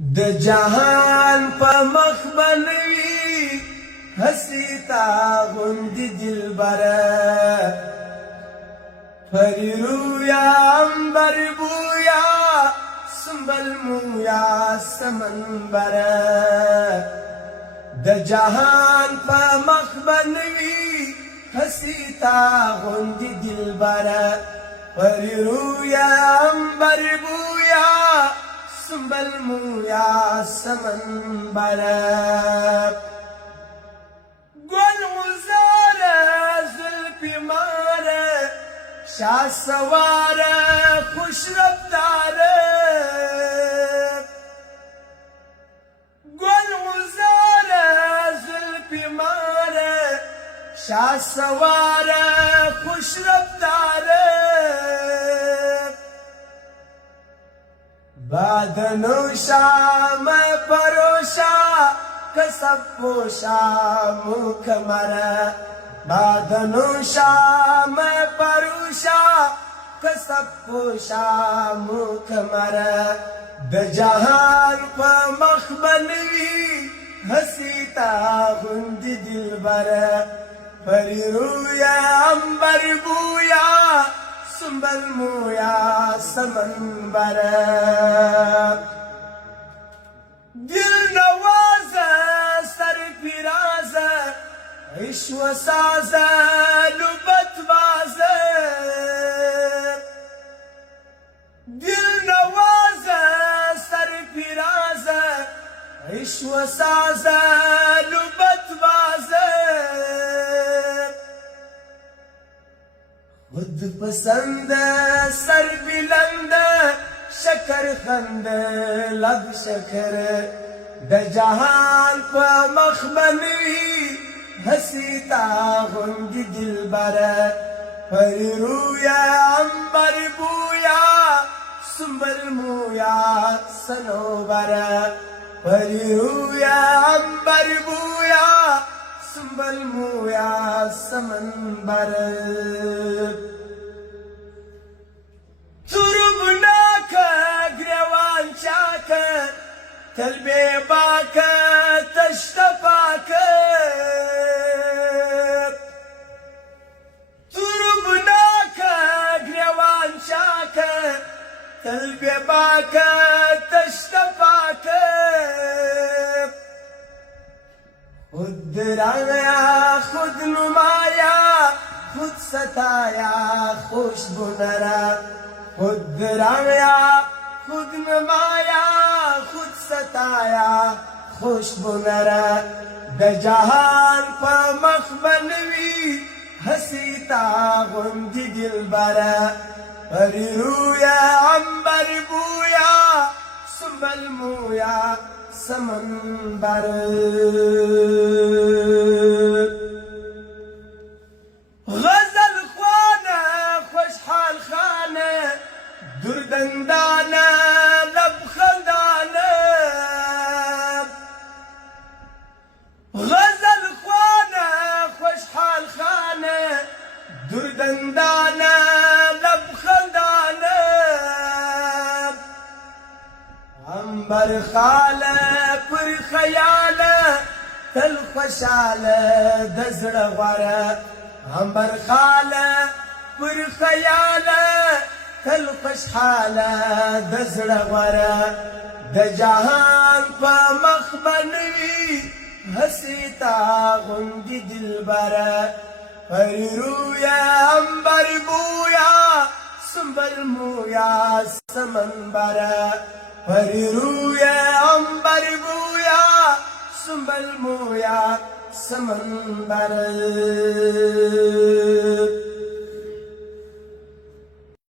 د جهان په مخ بنوي حسیتا غوندي دلبره پری رویا امبر بویا سنبل مویا سمنبره د جهان په مخ بنوي حسیتا غوندي دلبره پری رویا امبر بویا سنبل مویا سمنبره گل غزاره زلفی ماره شاه سواره خوش رفتاره گل غزاره زلفی ماره شاه سواره خوش رفتاره بادنوشا میں پروشا کسب پوشا مکھ مرا بادنوشا میں پروشا کسب پوشا مکھ مرا د جہان پا مخ بنوی حسیتا غندی دلبرا پری رویا امبر بویا سنبل مویا سمنبره دل نوازه سر پیرازه عشق و سازه لبت بازه دل نوازه سر پیرازه عشق و سازه لبت بازه خود پسند سر بلند شکر خند لب شکر د جهان په مخ بنوي حسیتا غوندي دلبره پری رویا امبر بویا سنبل مویا سنوبره پری رویا امبر بویا سنبل مویا سمنبره تربناکه گریوان چاکه تلبی باکه تشتفاکه تربناکه گریوان چاکه تلبی باکه تشتفاکه خود درایا خود نمایا خود ستایا خوش بنرا خود درایا خود نمایا خود ستایا خوش بنرا د جهان په مخ بنوي حسیتا غوندي دلبره پری رویا امبر بویا سنبل مویا سمنبره غزل خوانه خوشحال خانه دردندانه لب خندانه غزل خوانه خوشحال خانه دردندانه لب خندانه امبر خاله پر خیاله تل خوشاله د زړه غوره امبر خاله پر خیاله تل خوشحاله د زړه غوره د جهان په مخ بنوي حسیتا غوندي دلبره پری رویا امبر بویا سنبل مویا سمنبره پری رویا امبر بویا سنبل مویا سمنبره